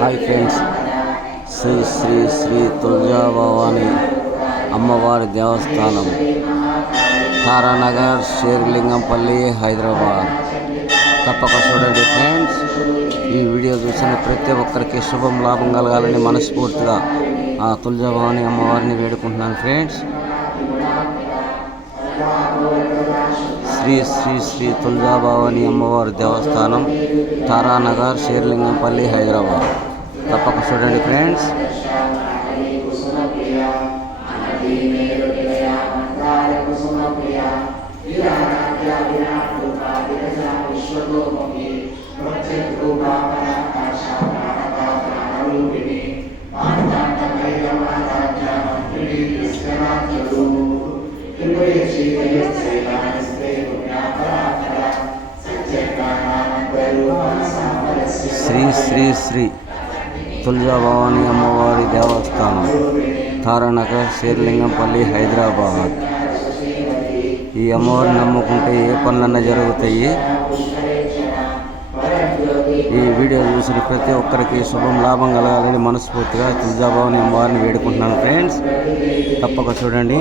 Hi friends, Shri Shri Shri Tuljabhavani అమ్మవారి దేవస్థానం, తారానగర్, షేర్లింగంపల్లి, హైదరాబాద్. తప్పక చూడండి ఫ్రెండ్స్. ఈ వీడియో చూసిన ప్రతి ఒక్కరికి శుభం లాభం కలగాలని మనస్ఫూర్తిగా ఆ తులజాభవాని అమ్మవారిని వేడుకుంటున్నాను ఫ్రెండ్స్. శ్రీ శ్రీ శ్రీ తులజాభవాని అమ్మవారి దేవస్థానం, తారానగర్, షేర్లింగంపల్లి, హైదరాబాద్. తప్పక చూడండి ఫ్రెండ్స్. శ్రీ శ్రీ శ్రీ తులజాభవాని అమ్మవారి దేవస్థానం, తారానగర్, షేర్లింగంపల్లి, హైదరాబాద్. ఈ అమ్మవారిని నమ్ముకుంటే ఏ పనులన్నా జరుగుతాయి. ఈ వీడియో చూసిన ప్రతి ఒక్కరికి శుభం లాభం కలగాలని మనస్ఫూర్తిగా తులజాభవాని అమ్మవారిని వేడుకుంటున్నాను ఫ్రెండ్స్. తప్పక చూడండి.